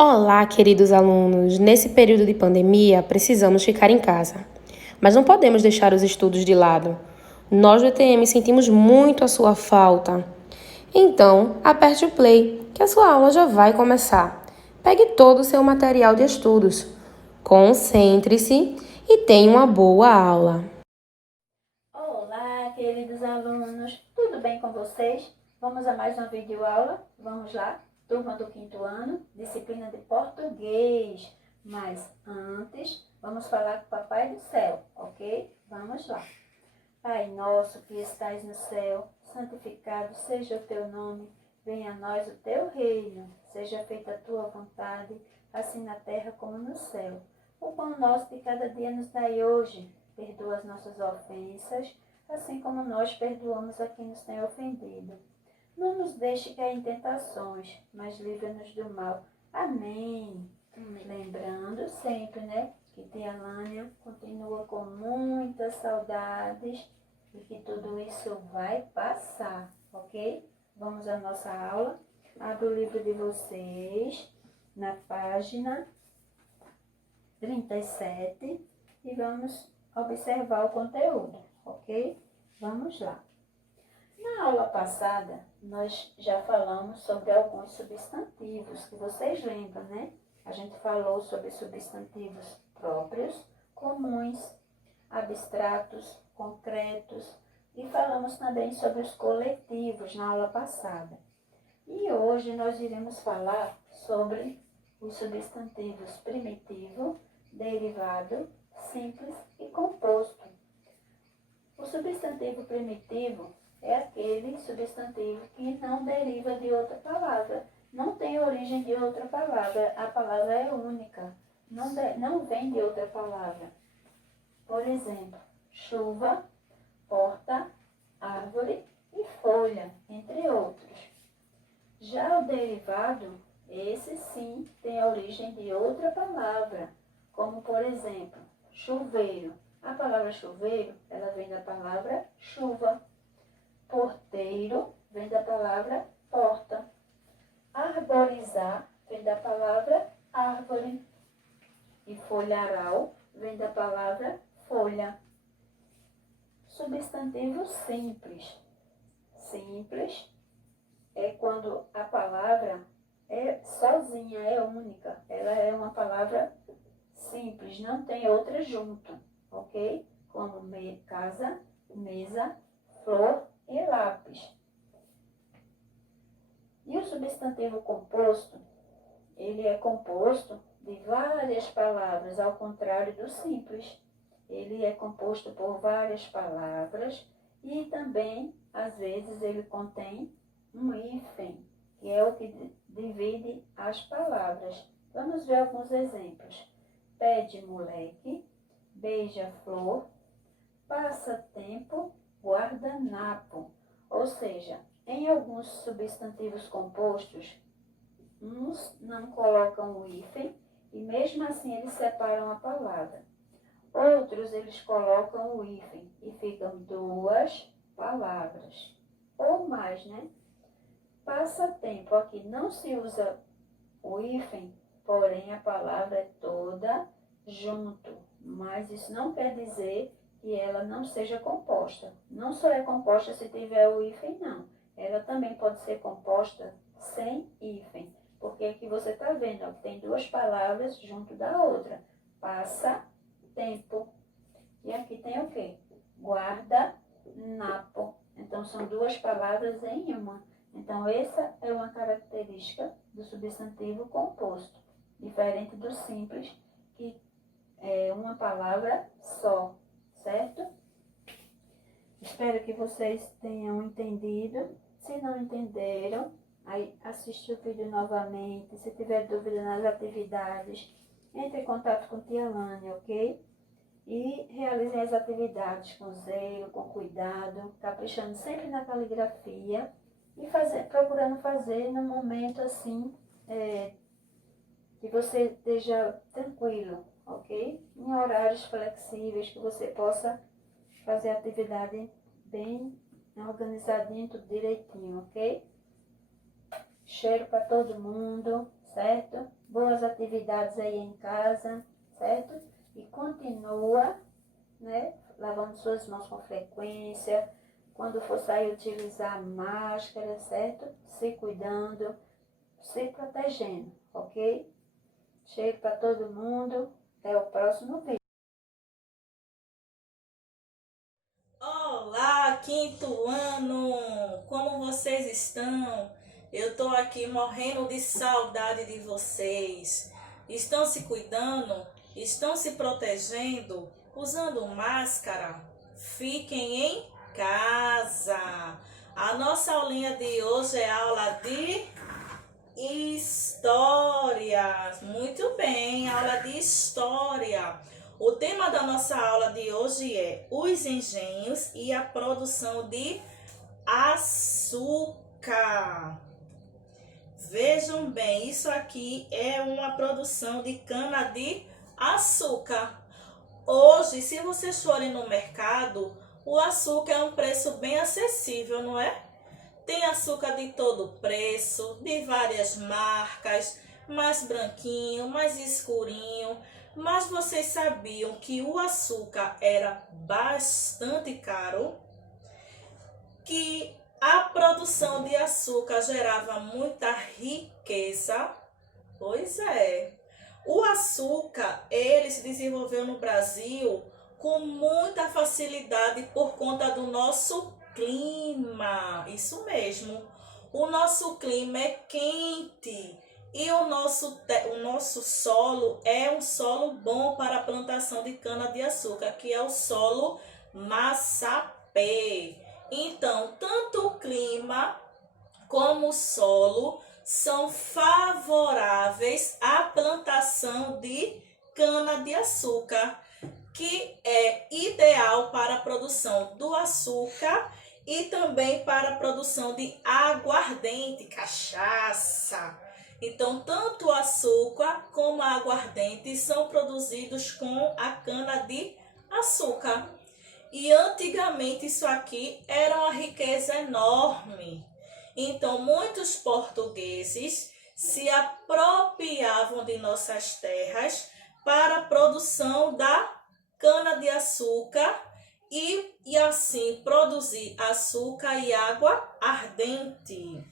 Olá, queridos alunos! Nesse período de pandemia, precisamos ficar em casa. Mas não podemos deixar os estudos de lado. Nós do ETM sentimos muito a sua falta. Então, aperte o play, que a sua aula já vai começar. Pegue todo o seu material de estudos. Concentre-se e tenha uma boa aula. Olá, queridos alunos! Tudo bem com vocês? Vamos a mais uma videoaula? Vamos lá? Turma do 5º ano, disciplina de português. Mas antes, vamos falar com o Papai do Céu, ok? Vamos lá. Pai nosso que estais no céu, santificado seja o teu nome. Venha a nós o teu reino. Seja feita a tua vontade, assim na terra como no céu. O pão nosso de cada dia nos dai hoje. Perdoa as nossas ofensas, assim como nós perdoamos a quem nos tem ofendido. Não nos deixe cair em tentações, mas livra-nos do mal. Amém. Lembrando sempre, que tia Lânia continua com muitas saudades e que tudo isso vai passar, ok? Vamos à nossa aula. Abra o livro de vocês na página 37 e vamos observar o conteúdo, ok? Vamos lá. Na aula passada, nós já falamos sobre alguns substantivos, que vocês lembram, né? A gente falou sobre substantivos próprios, comuns, abstratos, concretos, e falamos também sobre os coletivos na aula passada. E hoje nós iremos falar sobre os substantivos primitivo, derivado, simples e composto. O substantivo primitivo é aquele substantivo que não deriva de outra palavra, não tem origem de outra palavra, a palavra é única, não vem de outra palavra. Por exemplo, chuva, porta, árvore e folha, entre outros. Já o derivado, esse sim tem a origem de outra palavra, como por exemplo, chuveiro. A palavra chuveiro, ela vem da palavra chuva. Porteiro vem da palavra porta. Arborizar vem da palavra árvore. E folharal vem da palavra folha. Substantivo simples. Simples é quando a palavra é sozinha, é única. Ela é uma palavra simples, não tem outra junto, ok? Como casa, mesa, flor e lápis. E o substantivo composto, ele é composto de várias palavras, ao contrário do simples. Ele é composto por várias palavras e também, às vezes, ele contém um hífen, que é o que divide as palavras. Vamos ver alguns exemplos. Pé de moleque, beija-flor, passatempo, guardanapo. Ou seja, em alguns substantivos compostos, uns não colocam o hífen e mesmo assim eles separam a palavra. Outros eles colocam o hífen e ficam duas palavras ou mais, né? Passatempo, aqui não se usa o hífen, porém a palavra é toda junto, mas isso não quer dizer que ela não seja composta. Não só é composta se tiver o hífen, não. Ela também pode ser composta sem hífen, porque aqui você está vendo, ó, que tem duas palavras junto da outra. Passa, tempo. E aqui tem o quê? Guarda, napo. Então, são duas palavras em uma. Então, essa é uma característica do substantivo composto, diferente do simples, que é uma palavra só, certo? Espero que vocês tenham entendido. Se não entenderam, aí assiste o vídeo novamente. Se tiver dúvida nas atividades, entre em contato com tia Lânia, ok? E realizem as atividades com zelo, com cuidado, caprichando sempre na caligrafia e procurando fazer num momento assim, que você esteja tranquilo, ok? Em horários flexíveis, que você possa fazer a atividade bem organizadinho, tudo direitinho, ok? Cheiro para todo mundo, certo? Boas atividades aí em casa, certo? E continua, né, lavando suas mãos com frequência. Quando for sair, utilizar máscara, certo? Se cuidando, se protegendo, ok? Cheiro para todo mundo. Até o próximo vídeo. Olá, quinto ano! Como vocês estão? Eu tô aqui morrendo de saudade de vocês. Estão se cuidando? Estão se protegendo? Usando máscara? Fiquem em casa. A nossa aulinha de hoje é aula de história. Muito bem, aula de história. O tema da nossa aula de hoje é os engenhos e a produção de açúcar. Vejam bem, isso aqui é uma produção de cana-de-açúcar. Hoje, se vocês forem no mercado, o açúcar é um preço bem acessível, não é? Tem açúcar de todo preço, de várias marcas, mais branquinho, mais escurinho. Mas vocês sabiam que o açúcar era bastante caro? Que a produção de açúcar gerava muita riqueza? Pois é. O açúcar, ele se desenvolveu no Brasil com muita facilidade por conta do nosso clima. Isso mesmo. O nosso clima é quente e o nosso solo é um solo bom para a plantação de cana-de-açúcar, que é o solo massapê. Então, tanto o clima como o solo são favoráveis à plantação de cana-de-açúcar, que é ideal para a produção do açúcar e também para a produção de aguardente, cachaça. Então, tanto o açúcar como a aguardente são produzidos com a cana-de-açúcar. E antigamente isso aqui era uma riqueza enorme. Então, muitos portugueses se apropriavam de nossas terras para a produção da cana-de-açúcar e assim produzir açúcar e água ardente.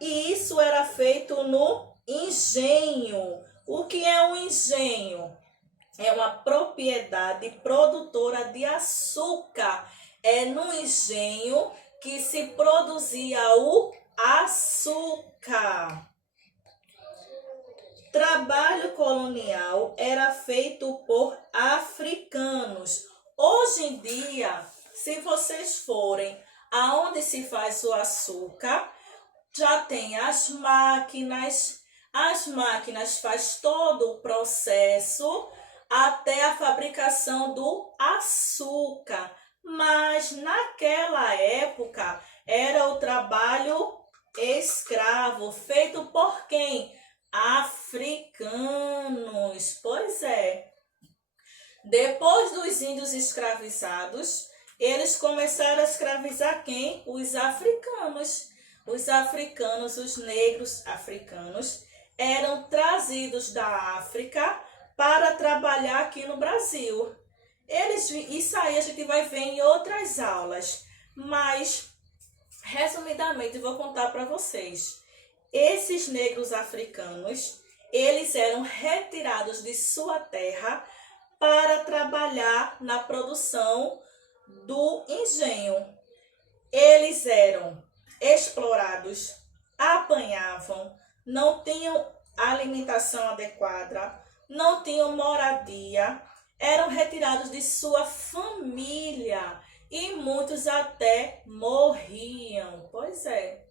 E isso era feito no engenho. O que é um engenho? É uma propriedade produtora de açúcar. É no engenho que se produzia o açúcar. Trabalho colonial era feito por africanos. Hoje em dia, se vocês forem aonde se faz o açúcar, já tem as máquinas faz todo o processo até a fabricação do açúcar. Mas naquela época era o trabalho escravo, feito por quem? Africanos. Pois é. Depois dos índios escravizados, eles começaram a escravizar quem? Os africanos. Os africanos, os negros africanos, eram trazidos da África para trabalhar aqui no Brasil. Isso aí a gente vai ver em outras aulas, mas resumidamente vou contar para vocês. Esses negros africanos, eles eram retirados de sua terra para trabalhar na produção do engenho. Eles eram explorados, apanhavam, não tinham alimentação adequada, não tinham moradia, eram retirados de sua família e muitos até morriam. Pois é.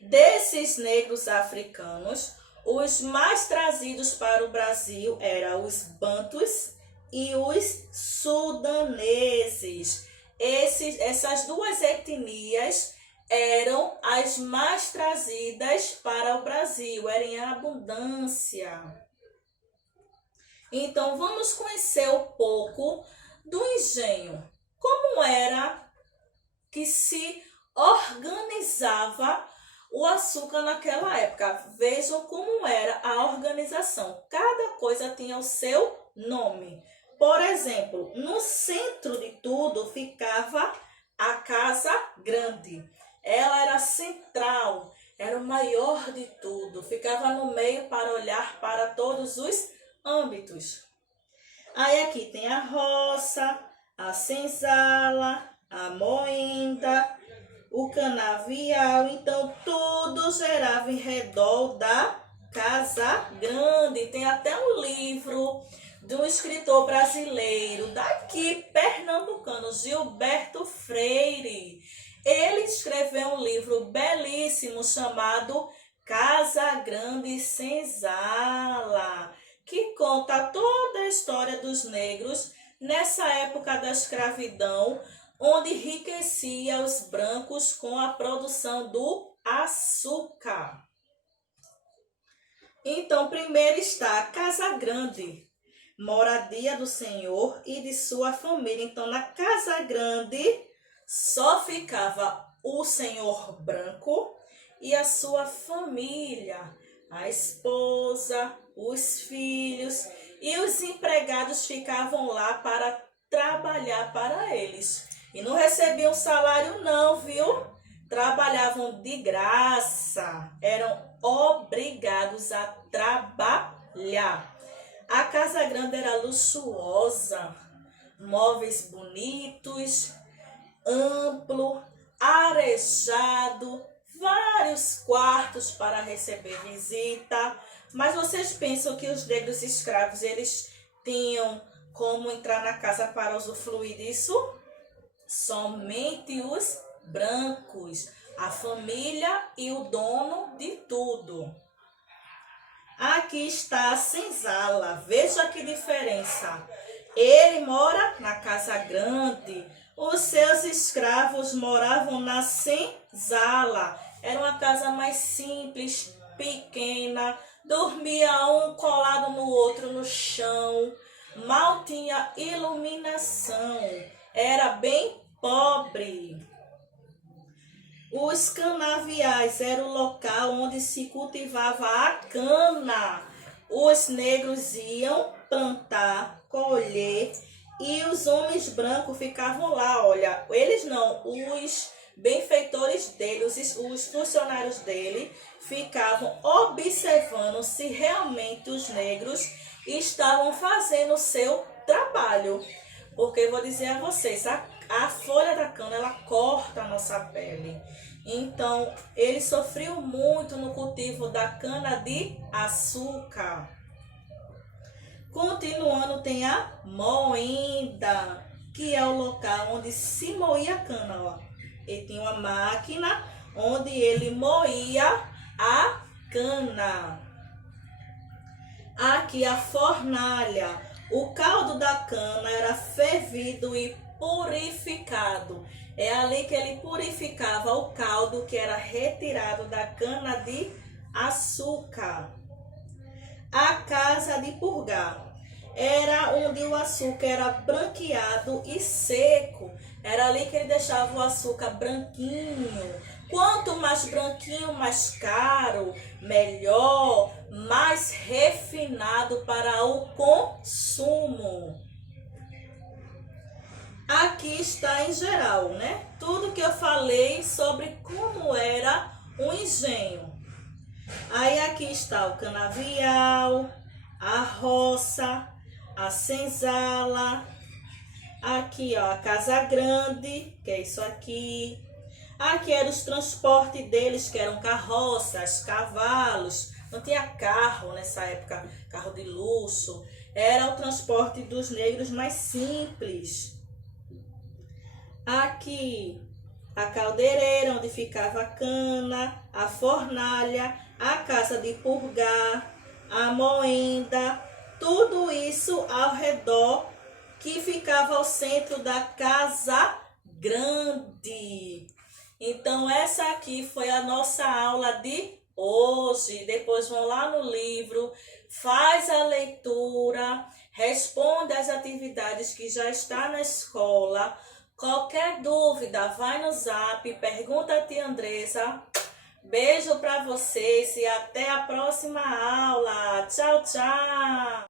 Desses negros africanos, os mais trazidos para o Brasil eram os bantus e os sudaneses. Essas duas etnias eram as mais trazidas para o Brasil, eram em abundância. Então, vamos conhecer um pouco do engenho. Como era que se organizava o açúcar naquela época. Vejam como era a organização. Cada coisa tinha o seu nome. Por exemplo, no centro de tudo ficava a Casa Grande. Ela era central, era o maior de tudo. Ficava no meio para olhar para todos os âmbitos. Aí aqui tem a roça, a senzala, a moenda, o canavial. Então, tudo gerava em redor da Casa Grande. Tem até um livro de um escritor brasileiro, daqui, pernambucano, Gilberto Freire. Ele escreveu um livro belíssimo chamado Casa Grande e Senzala, que conta toda a história dos negros nessa época da escravidão, onde enriquecia os brancos com a produção do açúcar. Então, primeiro está a Casa Grande, moradia do senhor e de sua família. Então, na Casa Grande só ficava o senhor branco e a sua família, a esposa, os filhos, e os empregados ficavam lá para trabalhar para eles. E não recebiam salário não, viu? Trabalhavam de graça, eram obrigados a trabalhar. A Casa Grande era luxuosa, móveis bonitos, amplo, arejado, vários quartos para receber visita. Mas vocês pensam que os negros escravos, eles tinham como entrar na casa para usufruir disso? Somente os brancos, a família e o dono de tudo. Aqui está a senzala. Veja que diferença. Ele mora na Casa Grande. Os seus escravos moravam na senzala. Era uma casa mais simples, pequena. Dormia um colado no outro no chão. Mal tinha iluminação. Era bem pobre. Os canaviais era o local onde se cultivava a cana. Os negros iam plantar, colher, e os homens brancos ficavam lá, olha, eles não, os benfeitores dele, os funcionários dele, ficavam observando se realmente os negros estavam fazendo o seu trabalho. Porque eu vou dizer a vocês, a folha da cana, ela corta a nossa pele. Então, ele sofreu muito no cultivo da cana de açúcar. Continuando, tem a moenda, que é o local onde se moía a cana. Ó. Ele tinha uma máquina onde ele moía a cana. Aqui a fornalha. O caldo da cana era fervido e purificado. É ali que ele purificava o caldo que era retirado da cana de açúcar. A casa de purgar era onde o açúcar era branqueado e seco. Era ali que ele deixava o açúcar branquinho. Quanto mais branquinho, mais caro, melhor, mais refinado para o consumo. Aqui está em geral, né? Tudo que eu falei sobre como era um engenho. Aí aqui está o canavial, a roça, a senzala. Aqui, ó, a Casa Grande, que é isso aqui. Aqui eram os transportes deles, que eram carroças, cavalos. Não tinha carro nessa época, carro de luxo. Era o transporte dos negros mais simples. Aqui, a caldeireira, onde ficava a cana, a fornalha, a casa de purgar, a moenda. Tudo isso ao redor que ficava ao centro da Casa Grande. Então, essa aqui foi a nossa aula de hoje. Depois vão lá no livro, faz a leitura, responde as atividades que já está na escola. Qualquer dúvida, vai no Zap, pergunta a tia Andressa. Beijo para vocês e até a próxima aula. Tchau, tchau!